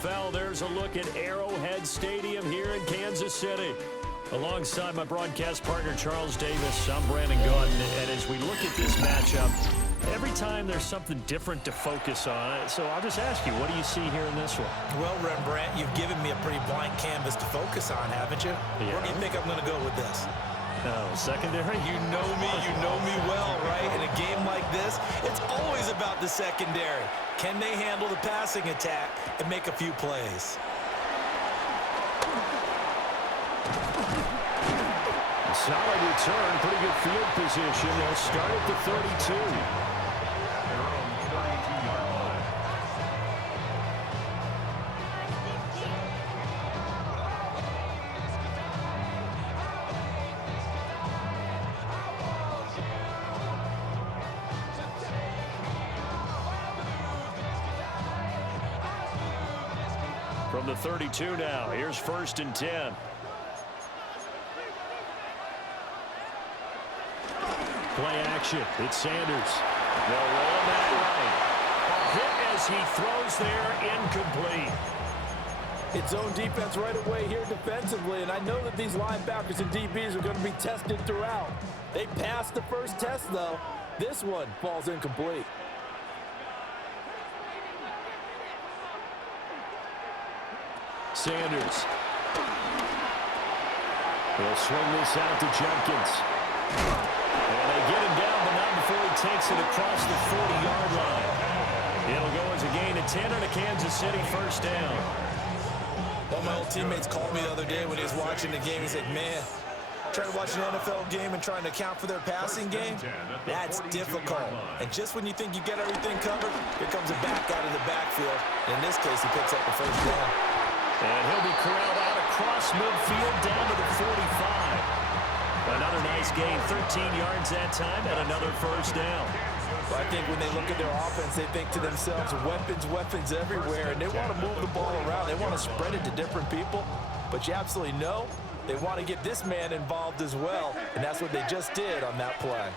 NFL, there's a look at Arrowhead Stadium here in Kansas City. Alongside my broadcast partner, Charles Davis, I'm Brandon Gaudin. And as we look at this matchup, every time there's something different to focus on. So I'll just ask you, what do you see here in this one? Well, Rembrandt, you've given me a pretty blank canvas to focus on, haven't you? Yeah. Where do you think I'm going to go with this? Oh, secondary? You know me well, right? In a game like this, it's always about the secondary. Can they handle the passing attack and make a few plays? Solid return, pretty good field position. They'll start at the 32. From the 32 now, here's 1st and 10. Play action. It's Sanders. They'll roll that right. A hit as he throws there, incomplete. It's zone defense right away here defensively, and I know that these linebackers and DBs are going to be tested throughout. They passed the first test, though. This one falls incomplete. Sanders. They'll swing this out to Jenkins. And they get him down, but not before he takes it across the 40-yard line. It'll go as a gain of 10 on a Kansas City first down. Well, my old teammates called me the other day when he was watching the game. He said, man, trying to watch an NFL game and trying to account for their passing game, that's difficult. And just when you think you get everything covered, here comes a back out of the backfield. In this case, he picks up the first down. And he'll be corralled out across midfield down to the 45. Another nice gain, 13 yards that time, and another first down. Well, I think when they look at their offense, they think to themselves, weapons everywhere, and they want to move the ball around. They want to spread it to different people, but you absolutely know they want to get this man involved as well, and that's what they just did on that play.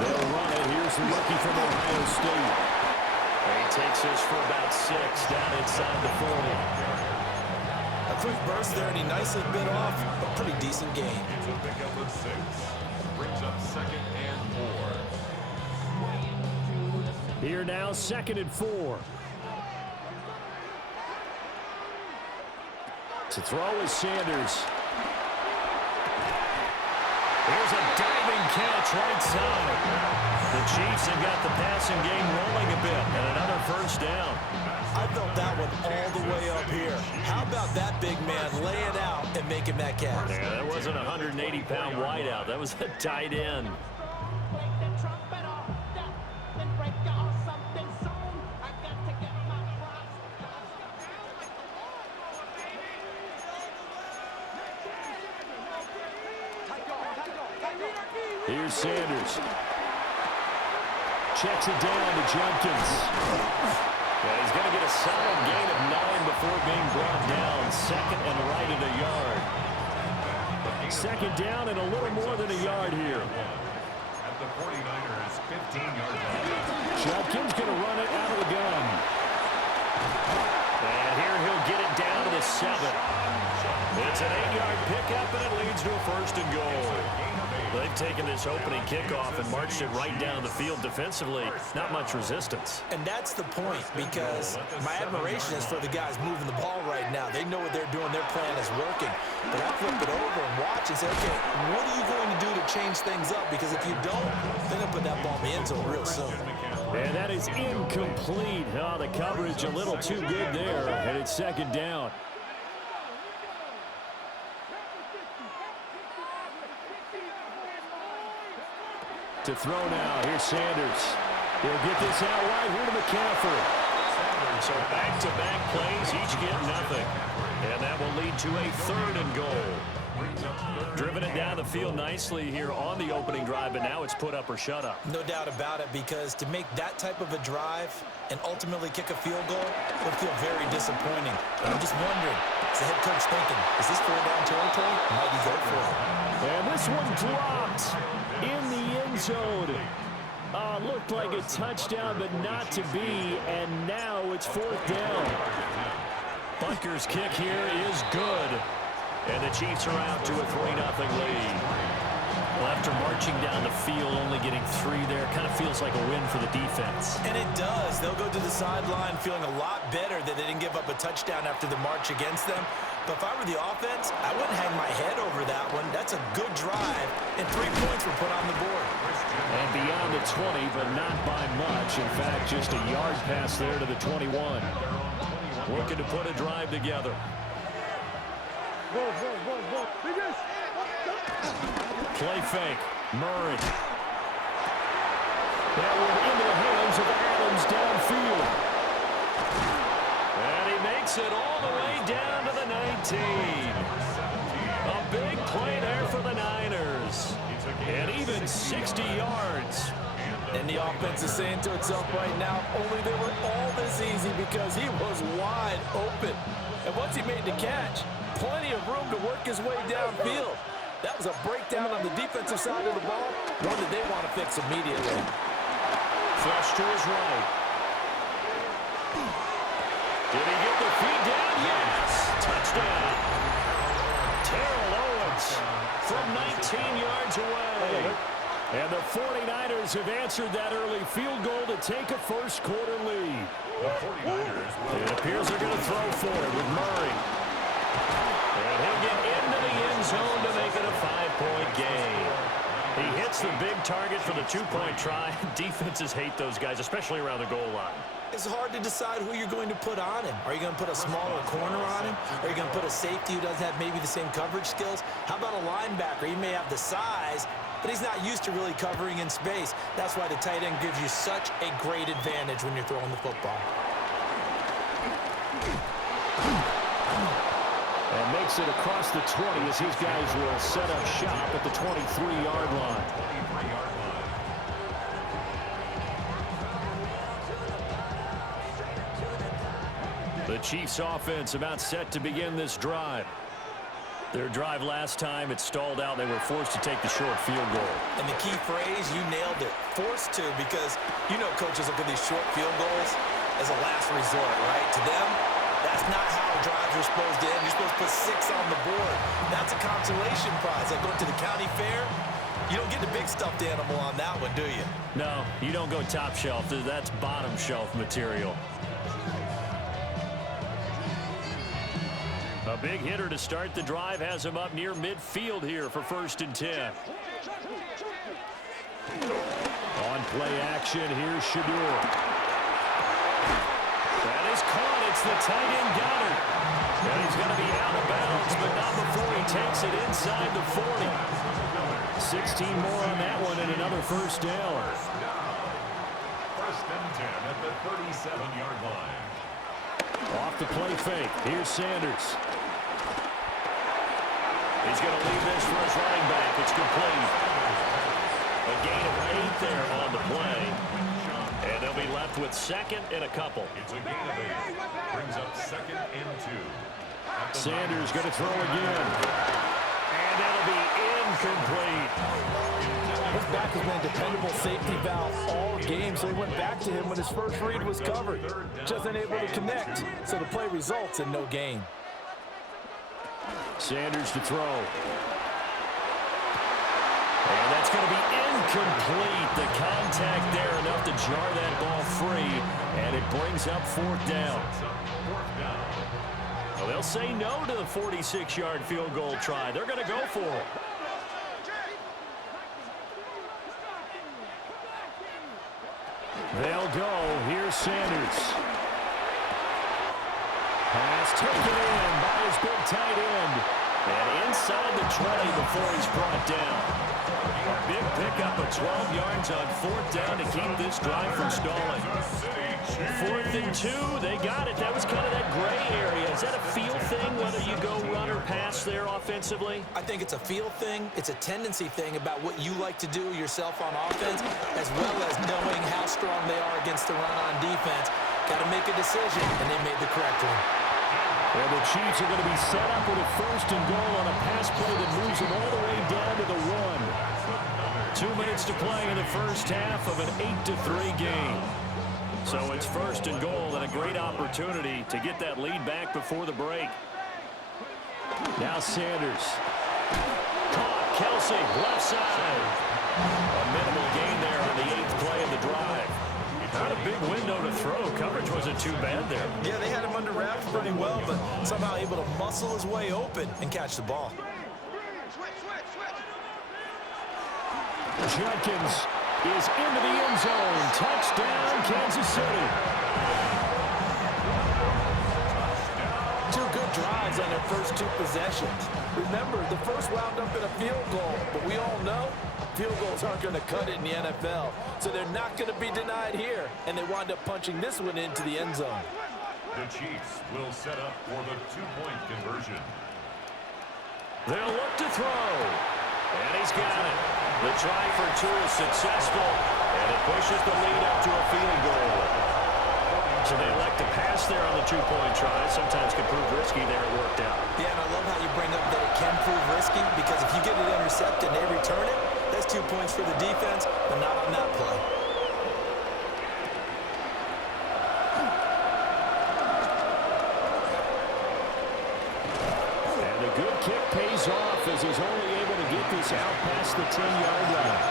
They'll run it. Here's the rookie from Ohio State. And he takes this for about 6 down inside the 40. A quick burst there, and he nicely bit off a pretty decent gain. It's a pickup of 6. Brings up 2nd and 4. Here now, 2nd and 4. To throw is Sanders. Here's a diving catch right side. The Chiefs have got the passing game rolling a bit, and another first down. I felt that one all the way up here. How about that big man lay it out and making that catch? Yeah, that wasn't a 180-pound wideout. That was a tight end. Here's Sanders. Checks it down to Jenkins. Yeah, he's going to get a solid gain of 9 before being brought down. 2nd and right at a yard. 2nd down and a little more than a yard here. At the 49ers, 15-yard line. Jenkins going to run it out of the gun. And here he'll get it down to the 7. It's an 8-yard pickup, and it leads to a 1st and goal. They've taken this opening kickoff and marched it right down the field defensively. Not much resistance. And that's the point, because my admiration is for the guys moving the ball right now. They know what they're doing. Their plan is working. But I flip it over and watch and say, okay, what are you going to do to change things up? Because if you don't, they're going to put that ball in the end zone real soon. And that is incomplete. Oh, the coverage a little too good there, and it's 2nd down. To throw now, here's Sanders. He'll get this out right here to McCaffrey. So back-to-back plays, each get nothing. And that will lead to a 3rd and goal. Driven it down the field nicely here on the opening drive, but now it's put up or shut up. No doubt about it, because to make that type of a drive and ultimately kick a field goal would feel very disappointing. But I'm just wondering, is the head coach thinking, is this 4-down territory? Might he go for it? And this one dropped in the end zone. Looked like a touchdown, but not to be, and now it's 4th down. Punker's kick here is good. And the Chiefs are out to a 3-0 lead. Well, after marching down the field, only getting 3 there, kind of feels like a win for the defense. And it does. They'll go to the sideline feeling a lot better that they didn't give up a touchdown after the march against them. But if I were the offense, I wouldn't hang my head over that one. That's a good drive, and 3 points were put on the board. And beyond the 20, but not by much. In fact, just a yard pass there to the 21. Looking to put a drive together. Play fake. Murray. That one into the hands of Adams downfield. And he makes it all the way down to the 19. A big play there for the Niners. And even 60 yards. And the offense is saying to itself right now, only they were all this easy because he was wide open. And once he made the catch, plenty of room to work his way downfield. That was a breakdown on the defensive side of the ball, one that they want to fix immediately. Flush to his right. Did he get the feet down? Yes! Touchdown! Terrell Owens from 19 yards away. And the 49ers have answered that early field goal to take a first-quarter lead. It appears they're going to throw for it with Murray. And he'll get into the end zone to make it a 5-point game. He hits the big target for the 2-point try. Defenses hate those guys, especially around the goal line. It's hard to decide who you're going to put on him. Are you going to put a smaller corner on him? Are you going to put a safety who doesn't have maybe the same coverage skills? How about a linebacker? He may have the size, but he's not used to really covering in space. That's why the tight end gives you such a great advantage when you're throwing the football. And makes it across the 20 as these guys will set up shop at the 23-yard line. The Chiefs offense about set to begin this drive. Their drive last time, it stalled out. They were forced to take the short field goal. And the key phrase, you nailed it. Forced to, because you know coaches look at these short field goals as a last resort, right? To them, that's not how drives are supposed to end. You're supposed to put 6 on the board. That's a consolation prize. Like going to the county fair, you don't get the big stuffed animal on that one, do you? No, you don't go top shelf. That's bottom shelf material. A big hitter to start the drive has him up near midfield here for 1st and 10. On play action, here's Shadur. That is caught. It's the tight end Goddard. And he's going to be out of bounds, but not before he takes it inside the 40. 16 more on that one and another first down. 1st and 10 at the 37-yard line. Off the play fake. Here's Sanders. He's going to leave this for his running back. It's complete. A gain of 8 there on the play. And they'll be left with 2nd and a couple. It's a gain of 8. Brings up 2nd and 2. Sanders going to throw again. And that'll be incomplete. His back has been a dependable safety valve all game, so he went back to him when his first read was covered. Just unable to connect, so the play results in no gain. Sanders to throw. And that's going to be incomplete. The contact there enough to jar that ball free, and it brings up 4th down. Well, they'll say no to the 46-yard field goal try. They're going to go for it. They'll go. Here's Sanders. Pass taken in by his big tight end. And inside the 20 before he's brought down. A big pickup of 12 yards on 4th down to keep this drive from stalling. 4th and 2, they got it. That was kind of that gray area. Is that a feel thing, whether you go run or pass there offensively? I think it's a feel thing. It's a tendency thing about what you like to do yourself on offense, as well as knowing how strong they are against the run on defense. Got to make a decision, and they made the correct one. And the Chiefs are going to be set up with a 1st and goal on a pass play that moves them all the way down to the 1. 2 minutes to play in the first half of an 8-3 game. So it's first and goal and a great opportunity to get that lead back before the break. Now Sanders. Caught. Kelsey, left side. A minimal gain there on the 8th play of the drive. Not a big window to throw. Coverage wasn't too bad there. Yeah, they had him under wraps pretty well, but somehow able to muscle his way open and catch the ball. Jenkins is into the end zone. Touchdown, Kansas City. Two good drives on their first two possessions. Remember, the first wound up in a field goal, but we all know field goals aren't going to cut it in the NFL, so they're not going to be denied here, and they wind up punching this one into the end zone. The Chiefs will set up for the two-point conversion. They'll look to throw, and he's got it. The try for two is successful, and it pushes the lead up to a field goal. So they elect to pass there on the two-point try. Sometimes can prove risky there. It worked out. Yeah, and I love how you bring up that it can prove risky, because if you get it intercepted and they return it, that's 2 points for the defense, but not on that play. And a good kick pays off as he's only able to get this out past the 10-yard line.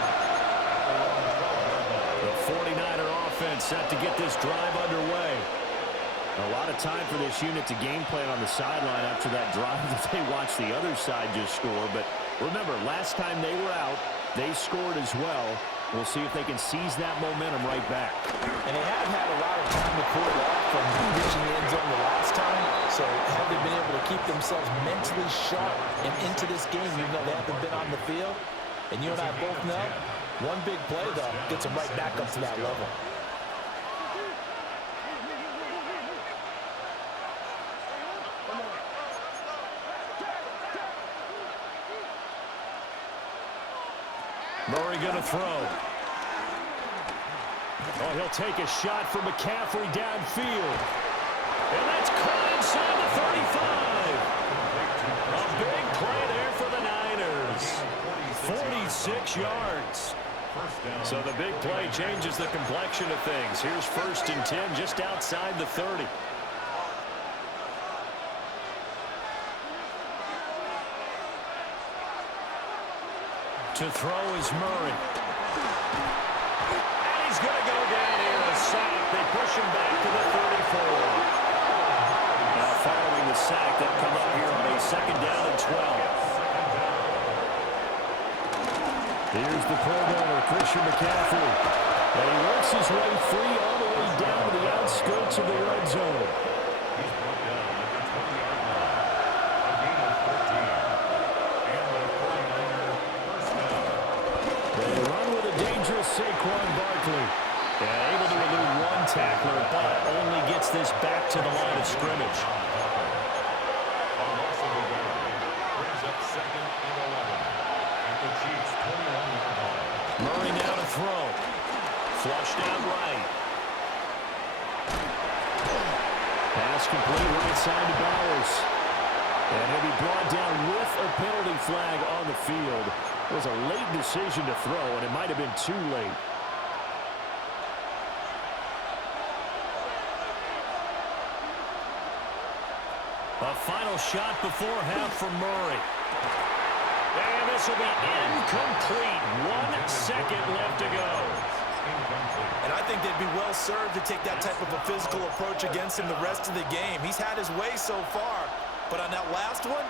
The 49er offense set to get this drive underway. A lot of time for this unit to game plan on the sideline after that drive that they watched the other side just score. But remember, last time they were out, they scored as well. We'll see if they can seize that momentum right back. And they have had a lot of time to pull it off from reaching the end zone the last time. So have they been able to keep themselves mentally sharp and into this game, even though they haven't been on the field? And you and I both know, one big play, though, gets them right back up to that level. Murray going to throw. Oh, he'll take a shot from McCaffrey downfield. And that's caught inside the 35. A big play there for the Niners. 46 yards. So the big play changes the complexion of things. Here's 1st and 10 just outside the 30. To throw is Murray. And he's going to go down here, a sack. They push him back to the 34. Now following the sack, they'll come up here on a 2nd down and 12. Here's the Pro Bowler, Christian McCaffrey. And he works his way free all the way down to the outskirts of the red zone. He's brought down at the 20-yard line. A gain of 14. And the 49er first down. They run with a dangerous Saquon Barkley. And able to elude one tackler, but only gets this back to the line of scrimmage. A loss of the yard. Brings up 2nd and 11. At the Chiefs' 21-yard line. Murray now to throw. Flushed out right. Pass complete right side to Bowers. And he'll be brought down with a penalty flag on the field. It was a late decision to throw, and it might have been too late. A final shot before half from Murray. And this will be incomplete. 1 second left to go. And I think they'd be well served to take that type of a physical approach against him the rest of the game. He's had his way so far, but on that last one,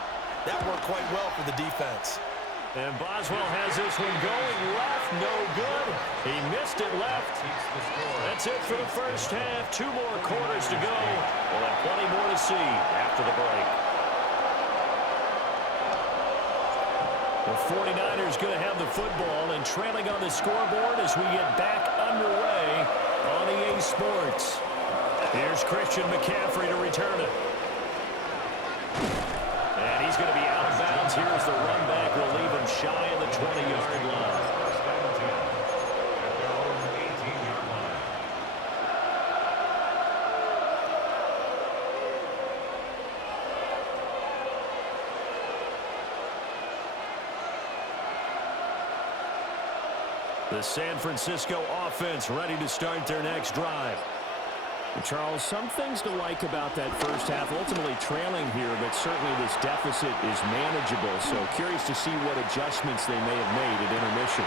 that worked quite well for the defense. And Boswell has this one going left, no good. He missed it left. That's it for the first half. 2 more quarters to go. We'll have plenty more to see after the break. The 49ers going to have the football and trailing on the scoreboard as we get back underway on EA Sports. Here's Christian McCaffrey to return it. And he's going to be out of bounds. Here's the run back. Will leave him shy of the 20-yard line. First down and 10. At their own 18-yard line. The San Francisco offense ready to start their next drive. Charles, some things to like about that first half. Ultimately trailing here, but certainly this deficit is manageable. So curious to see what adjustments they may have made at intermission.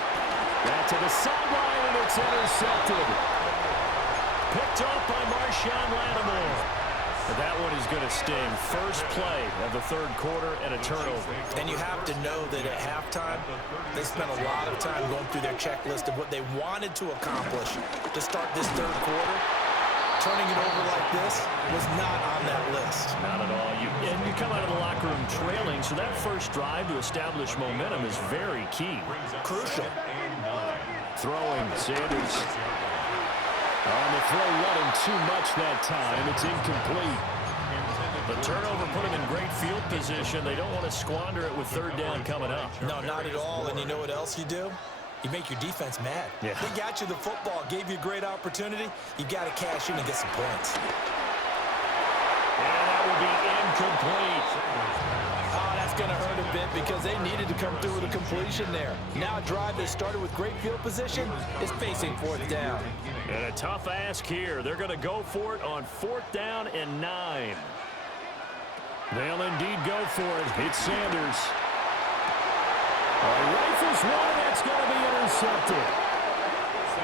Back to the sideline, and it's intercepted. Picked up by Marshawn Lattimore. That one is going to sting. First play of the third quarter and a turnover. And you have to know that at halftime, they spent a lot of time going through their checklist of what they wanted to accomplish to start this third quarter. Turning it over like this was not on that list. Not at all. And you come out of the locker room trailing, so that first drive to establish momentum is very key. Crucial. Throwing, Sanders. On the throw, running too much that time. It's incomplete. The turnover put them in great field position. They don't want to squander it with third down coming up. No, not at all. And you know what else you do? You make your defense mad. Yeah. They got you the football, gave you a great opportunity. You got to cash in and get some points. And that will be incomplete. Oh, that's going to hurt a bit because they needed to come through with a completion there. Now a drive that started with great field position is facing fourth down. And a tough ask here. They're going to go for it on 4th down and 9. They'll indeed go for it. It's Sanders. Rifles one, that's going to be intercepted.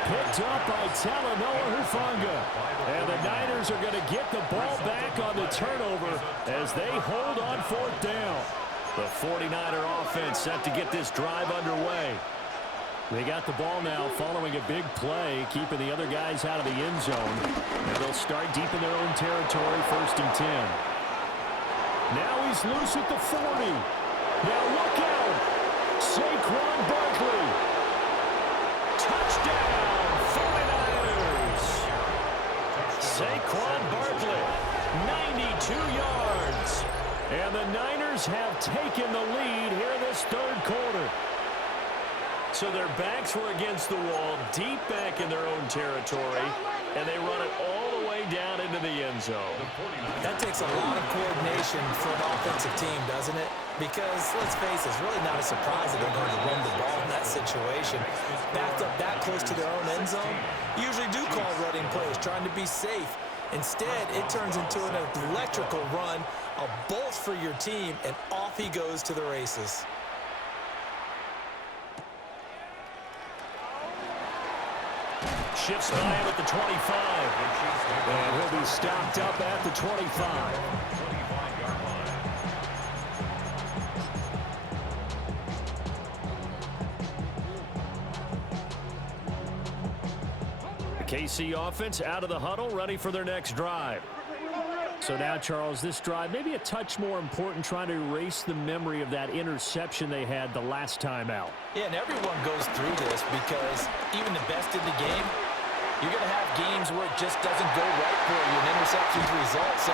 Picked up by Talanoa Hufanga. And the Niners are going to get the ball back on the turnover as they hold on 4th down. The 49er offense set to get this drive underway. They got the ball now following a big play, keeping the other guys out of the end zone. And they'll start deep in their own territory, 1st and 10. Now he's loose at the 40. Now look out. Saquon Barkley. Touchdown, 49ers. Saquon Barkley, 92 yards. And the Niners have taken the lead here this third quarter. So their backs were against the wall, deep back in their own territory, and they run it all the way down into the end zone. That takes a lot of coordination for an offensive team, doesn't it? Because, let's face it, it's really not a surprise that they're going to run the ball in that situation. Backed up that close to their own end zone, usually do call running plays, trying to be safe. Instead, it turns into an electrical run, a bolt for your team, and off he goes to the races. Shifts by him at the 25. And he'll be stopped up at the 25. The KC offense out of the huddle, ready for their next drive. So now, Charles, this drive may be a touch more important, trying to erase the memory of that interception they had the last time out. Yeah, and everyone goes through this because even the best in the game, you're going to have games where it just doesn't go right for you, and interceptions result. So,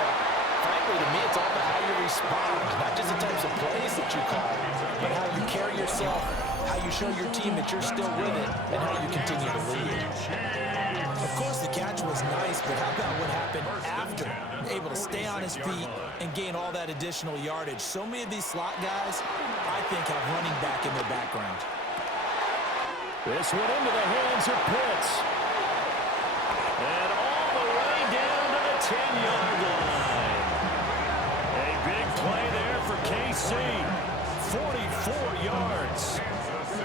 frankly, to me, it's all about how you respond, not just the types of plays that you call, but how you carry yourself, how you show your team that you're still with it, and how you continue to lead. Of course, the catch was nice, but how about what happened after? Able to stay on his feet and gain all that additional yardage. So many of these slot guys, I think, have running back in their background. This one into the hands of Pitts. And all the way down to the 10-yard line. A big play there for KC. 44 yards.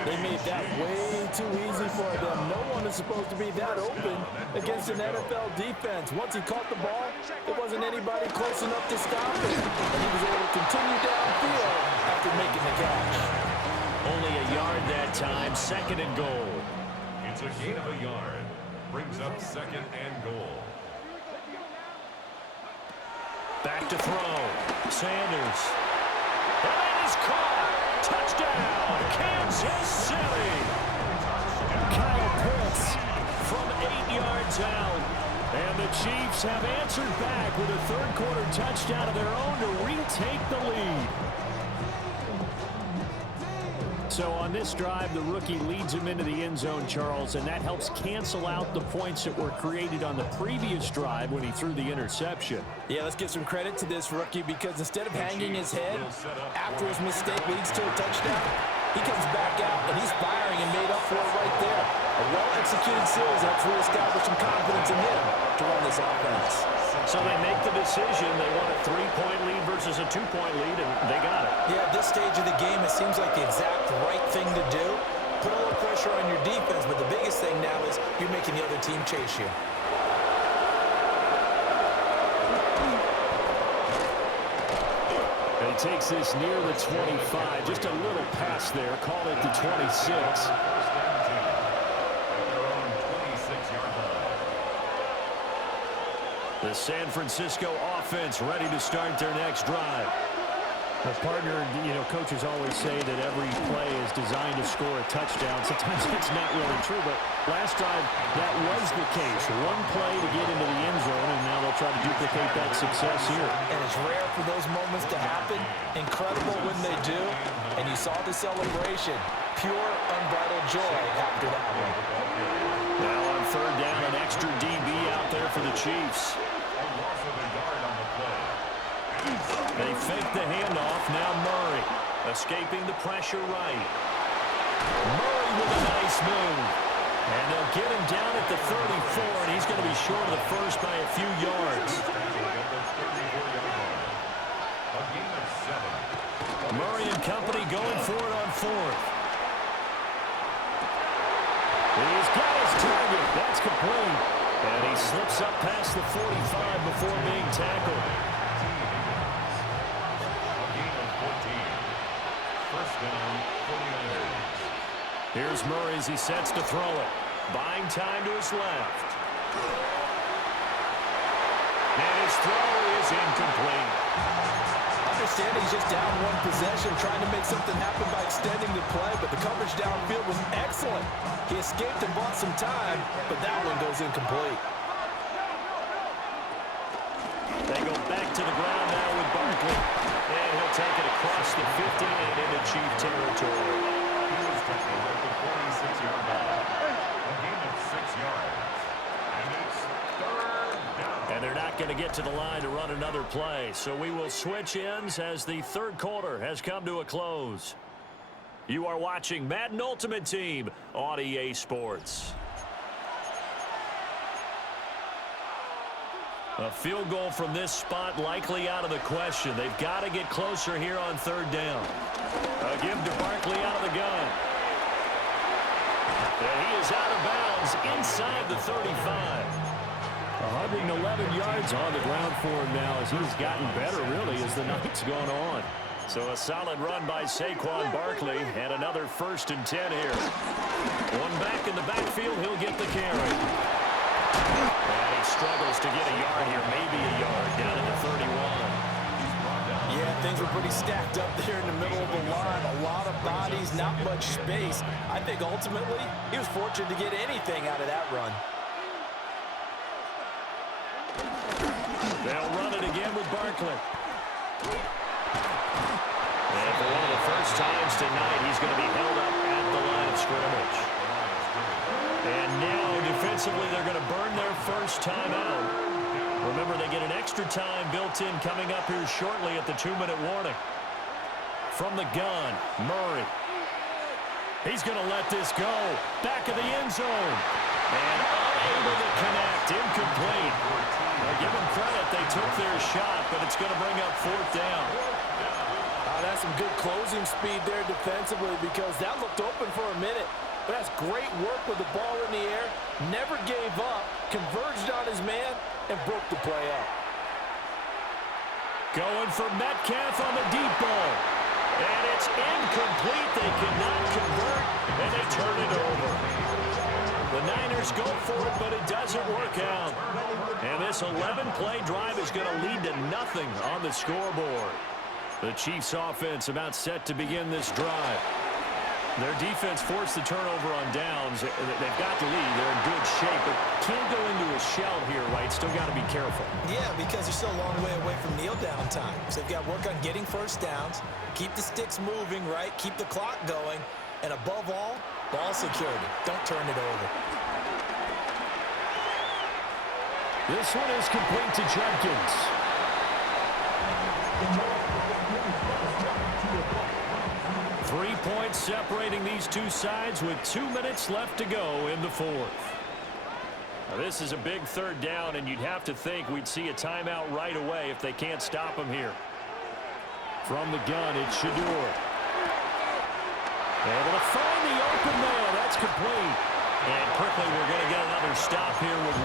They made that way too easy for them. No one is supposed to be that open against an NFL defense. Once he caught the ball, there wasn't anybody close enough to stop him. And he was able to continue downfield after making the catch. Only a yard that time, 2nd and goal. It's a gain of a yard. Brings up 2nd and goal. Back to throw. Sanders. And that is caught. Touchdown, Kansas City. Kyle Pitts from 8 yards out. And the Chiefs have answered back with a third quarter touchdown of their own to retake the lead. So on this drive, the rookie leads him into the end zone, Charles, and that helps cancel out the points that were created on the previous drive when he threw the interception. Yeah, let's give some credit to this rookie because instead of hanging his head after his mistake leads to a touchdown, he comes back out and he's firing and made up for it right there. A well-executed series helps reestablish some confidence in him to run this offense. So they make the decision. They want a 3-point lead versus a 2-point lead, and they got it. Yeah, at this stage of the game, it seems like the exact right thing to do. Put a little pressure on your defense, but the biggest thing now is you're making the other team chase you. And he takes this near the 25. Just a little pass there. Call it the 26. The San Francisco offense ready to start their next drive. Well, partner, coaches always say that every play is designed to score a touchdown. Sometimes it's not really true, but last drive, that was the case. One play to get into the end zone, and now they'll try to duplicate that success here. And it's rare for those moments to happen. Incredible when they do. And you saw the celebration. Pure, unbridled joy after that one. Now on third down, an extra DB out there for the Chiefs. They fake the handoff. Now Murray escaping the pressure right. Murray with a nice move. And they'll get him down at the 34, and he's going to be short of the first by a few yards. Murray and company going for it on fourth. He's got his target. That's complete. And he slips up past the 45 before being tackled. Here's Murray as he sets to throw it. Buying time to his left. And his throw is incomplete. Understand he's just down one possession, trying to make something happen by extending the play, but the coverage downfield was excellent. He escaped and bought some time, but that one goes incomplete. They go back to the ground now with Barkley. And he'll take it across the 50 and into Chief territory. He was tackled at the 46-yard line. A gain of 6 yards. And it's third down. And they're not going to get to the line to run another play. So we will switch ends as the third quarter has come to a close. You are watching Madden Ultimate Team on EA Sports. A field goal from this spot likely out of the question. They've got to get closer here on third down. A give to Barkley out of the gun. And he is out of bounds inside the 35. 111 yards on the ground for him now as he's gotten better, really, as the night's gone on. So a solid run by Saquon Barkley and another 1st and 10 here. One back in the backfield, he'll get the carry. And he struggles to get a yard here, maybe a yard, down at the 31. Yeah, things were pretty stacked up there in the middle of the line. A lot of bodies, not much space. I think ultimately he was fortunate to get anything out of that run. They'll run it again with Barkley. And for one of the first times tonight, he's going to be held up at the line of scrimmage. And now, defensively, they're going to burn their first timeout. Remember, they get an extra time built in coming up here shortly at the 2-minute warning. From the gun, Murray. He's going to let this go. Back of the end zone. And unable to connect. Incomplete. Now, give them credit. They took their shot, but it's going to bring up 4th down. That's some good closing speed there defensively because that looked open for a minute. But that's great work with the ball in the air. Never gave up. Converged on his man and broke the play up. Going for Metcalf on the deep ball. And it's incomplete. They cannot convert, and they turn it over. The Niners go for it, but it doesn't work out. And this 11-play drive is going to lead to nothing on the scoreboard. The Chiefs offense about set to begin this drive. Their defense forced the turnover on downs. They've got the lead. They're in good shape, but can't go into a shell here, right? Still got to be careful. Yeah, because they're still a long way away from kneel down time. So they've got to work on getting first downs, keep the sticks moving, right? Keep the clock going, and above all, ball security. Don't turn it over. This one is complete to Jenkins. 3-point points separating these two sides with 2 minutes left to go in the fourth. Now, this is a big third down, and you'd have to think we'd see a timeout right away if they can't stop him here. From the gun, it's Shador. Able to find the open man. That's complete. And quickly, we're going to get another stop here with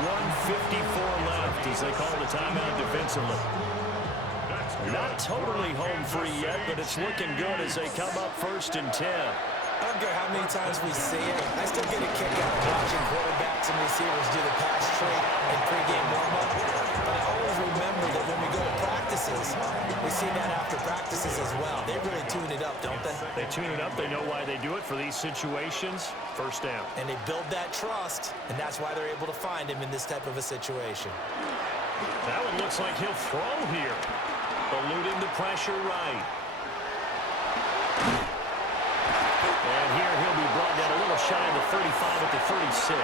1:54 left as they call the timeout defensively. Not totally home free yet, but it's looking good as they come up 1st and 10. I don't care how many times we see it. I still get a kick out of watching quarterbacks and receivers do the pass trait and pregame warm-up. But I always remember that when we go to practices, we see that after practices as well. They really tune it up, don't they? They tune it up. They know why they do it for these situations. First down. And they build that trust, and that's why they're able to find him in this type of a situation. That one looks like he'll throw here. Eluding the pressure right. And here he'll be brought down a little shy of the 35 at the 36.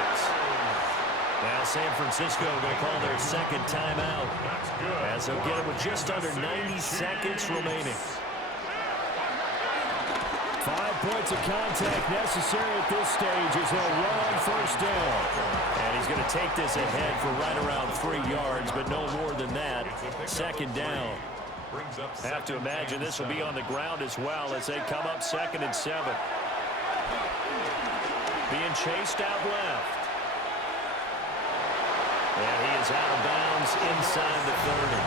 Now San Francisco going to call their second timeout as they'll get it with just under 90 seconds remaining. 5 points of contact necessary at this stage as they'll run on 1st down. And he's going to take this ahead for right around 3 yards, but no more than that. 2nd down. Have to imagine this will be on the ground as well as they come up 2nd and 7. Being chased out left. And he is out of bounds inside the 30.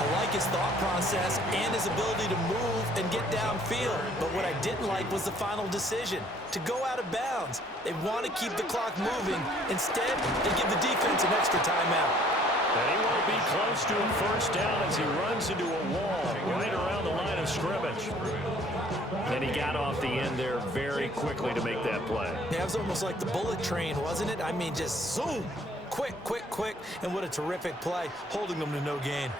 I like his thought process and his ability to move and get downfield. But what I didn't like was the final decision, to go out of bounds. They want to keep the clock moving. Instead, they give the defense an extra timeout. And he won't be close to a 1st down as he runs into a wall right around the line of scrimmage. And he got off the end there very quickly to make that play. Yeah, it was almost like the bullet train, wasn't it? I mean, just zoom. Quick, quick, quick. And what a terrific play, holding them to no gain.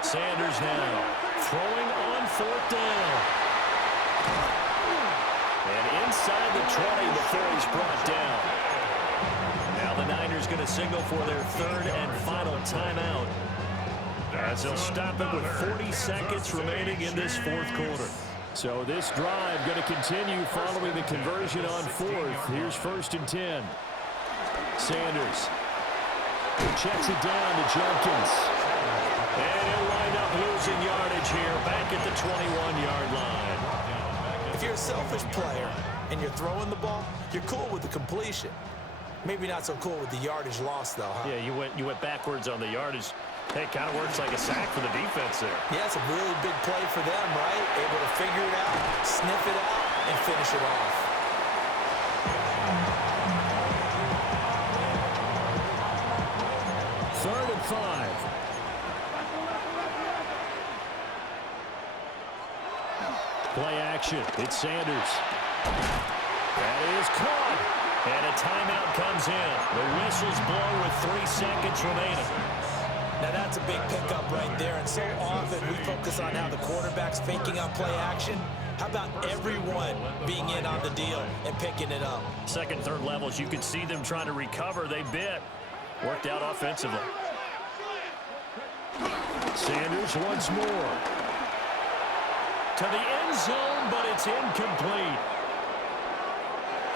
Sanders now throwing on 4th down. And inside the 20 before he's brought down. Now the Niners going to signal for their 3rd and final timeout as they'll stop it with 40 seconds remaining in this 4th quarter. So this drive going to continue following the conversion on 4th. Here's 1st and 10. Sanders checks it down to Jenkins. And he'll wind up losing yardage here back at the 21-yard line. If you're a selfish player and you're throwing the ball, you're cool with the completion. Maybe not so cool with the yardage loss, though, huh? Yeah, you went backwards on the yardage. Hey, it kind of works like a sack for the defense there. Yeah, it's a really big play for them, right? Able to figure it out, sniff it out, and finish it off. Third and 5. Play action. It's Sanders. That is caught. And a timeout comes in. The whistle's blown with 3 seconds remaining. Now that's a big pickup right there, and so often we focus on how the quarterback's faking on play action. How about everyone being in on the deal and picking it up? 2nd, 3rd levels, you could see them trying to recover. They bit. Worked out offensively. Sanders once more. To the end zone, but it's incomplete.